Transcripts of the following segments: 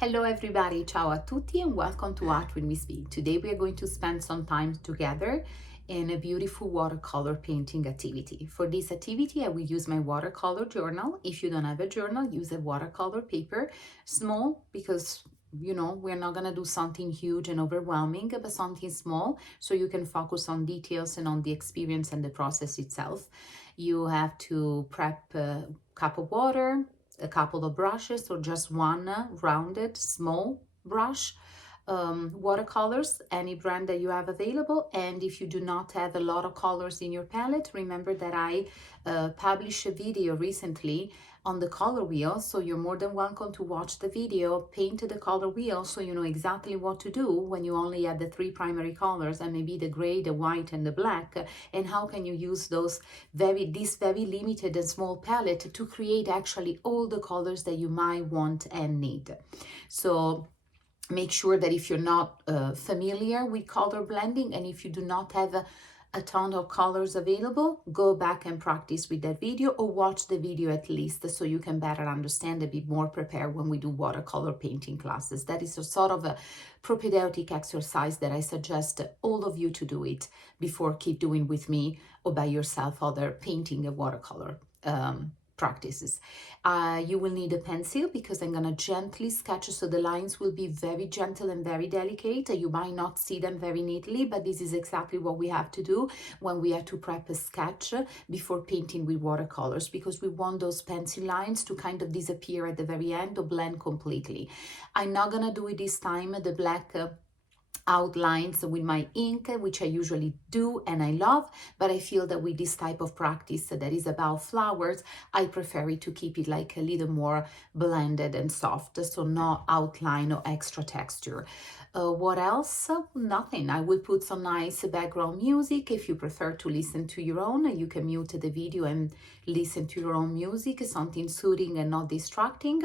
Hello everybody, ciao a tutti and welcome to Art with Ms.B. Today we are going to spend some time together in a beautiful watercolor painting activity. For this activity I will use my watercolor journal. If you don't have a journal, use a watercolor paper, small because we're not gonna do something huge and overwhelming, but something small so you can focus on details and on the experience and the process itself. You have to prep a cup of water, a couple of brushes or just one rounded small brush, watercolors, any brand that you have available. And if you do not have a lot of colors in your palette, remember that I published a video recently on the color wheel, so you're more than welcome to watch the video, paint the color wheel so you know exactly what to do when you only have the three primary colors and maybe the gray, the white and the black, and how can you use this very limited and small palette to create actually all the colors that you might want and need. So make sure that if you're not familiar with color blending and if you do not have a ton of colors available, go back and practice with that video or watch the video at least so you can better understand and be more prepared when we do watercolor painting classes. That is a sort of a propedeutic exercise that I suggest all of you to do it before keep doing with me or by yourself other painting and watercolor practices. You will need a pencil because I'm gonna gently sketch, so the lines will be very gentle and very delicate. You might not see them very neatly, but this is exactly what we have to do when we have to prep a sketch before painting with watercolors, because we want those pencil lines to kind of disappear at the very end or blend completely. I'm not gonna do it this time, the black outlines with my ink, which I usually do and I love, but I feel that with this type of practice that is about flowers, I prefer it to keep it like a little more blended and soft, so no outline or extra texture. What else? Nothing. I will put some nice background music. If you prefer to listen to your own, you can mute the video and listen to your own music, something soothing and not distracting,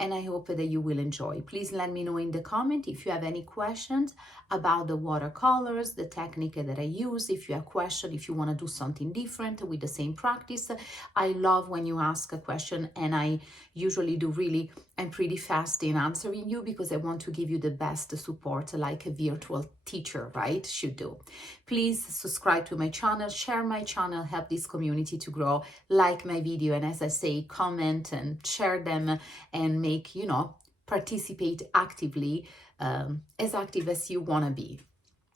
and I hope that you will enjoy. Please let me know in the comment if you have any questions about the watercolors, the technique that I use. If you have questions, if you want to do something different with the same practice, I love when you ask a question, and I usually do really, I'm pretty fast in answering you because I want to give you the best support like a virtual teacher, right, should do. Please subscribe to my channel, share my channel, help this community to grow, like my video, and as I say, comment and share them and make, participate actively, as active as you want to be.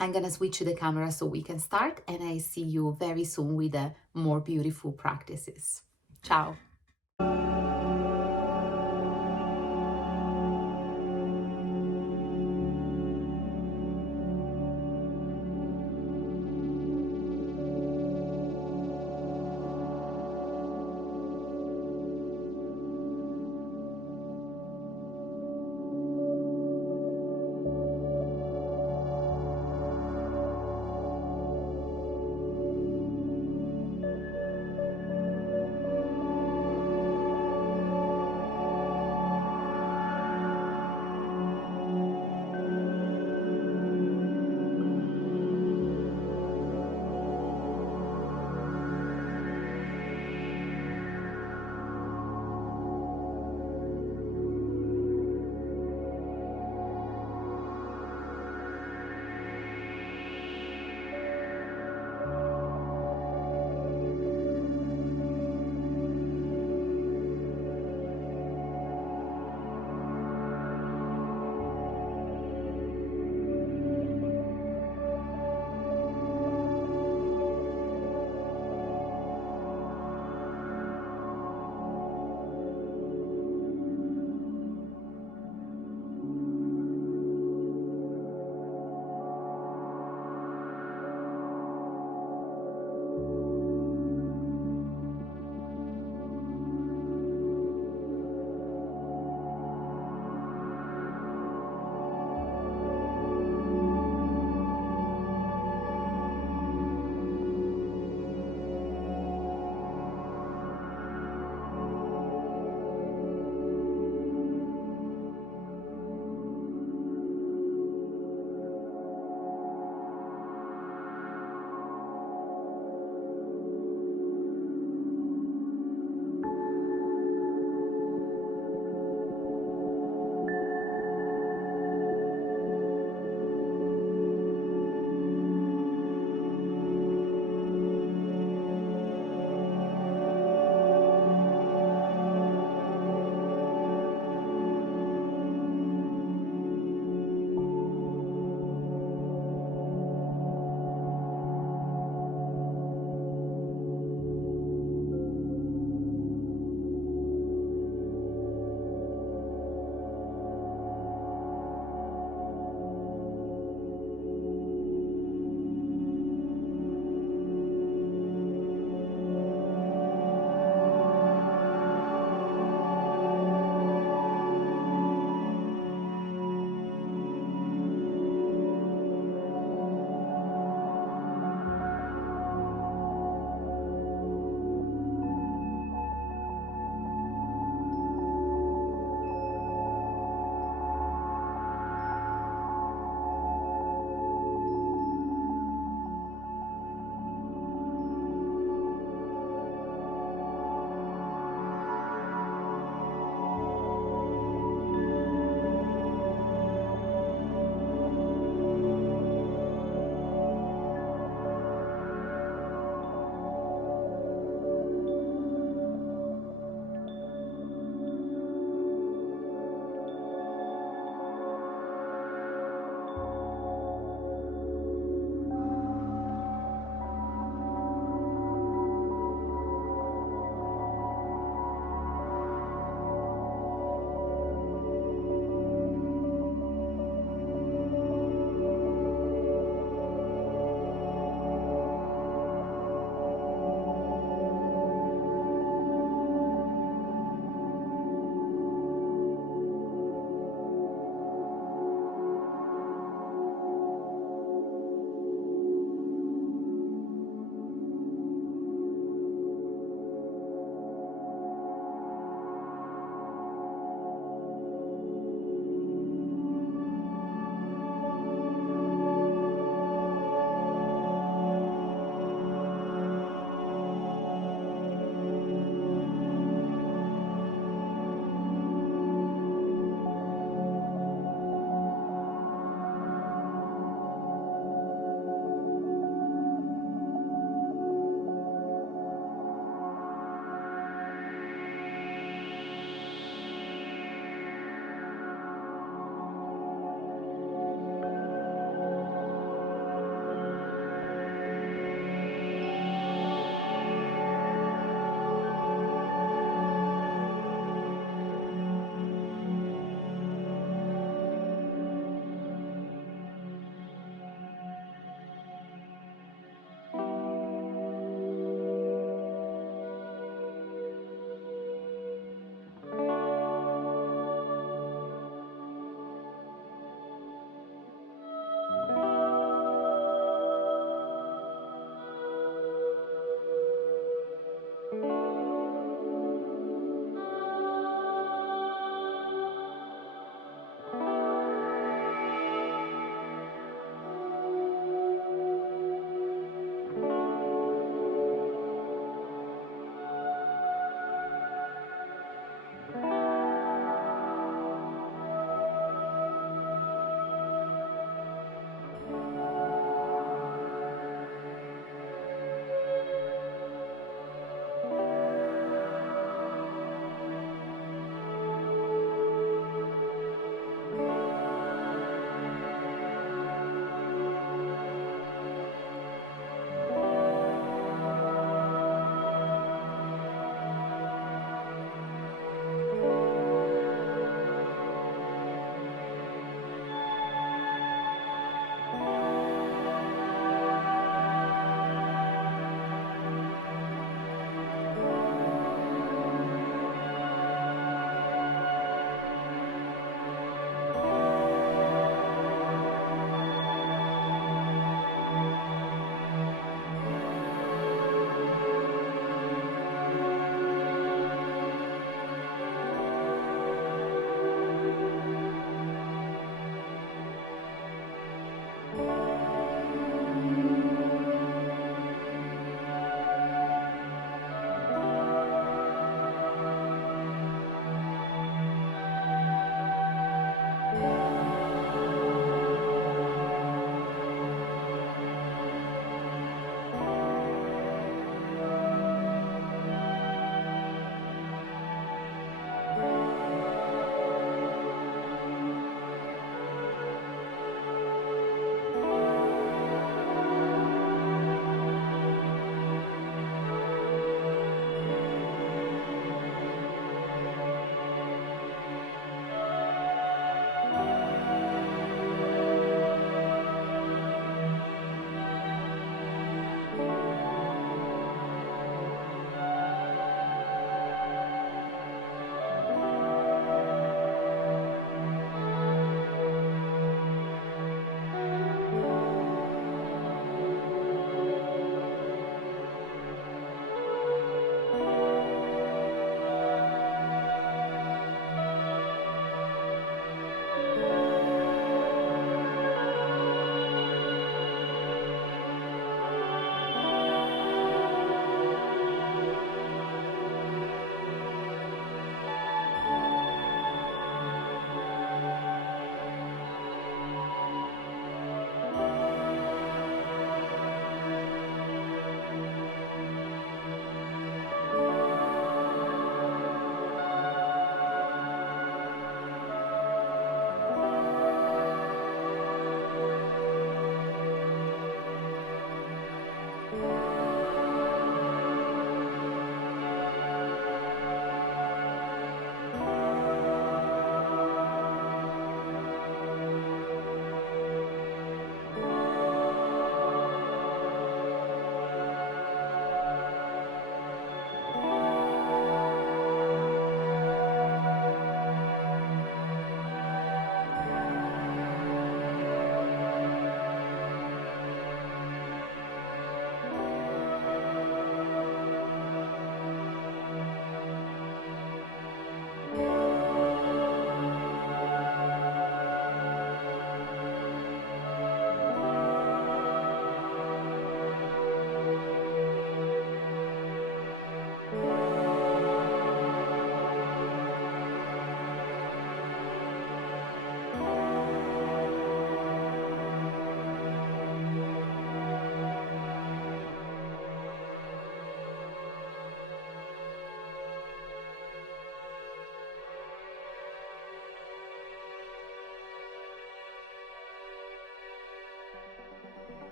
I'm gonna switch the camera so we can start, and I see you very soon with more beautiful practices. Ciao.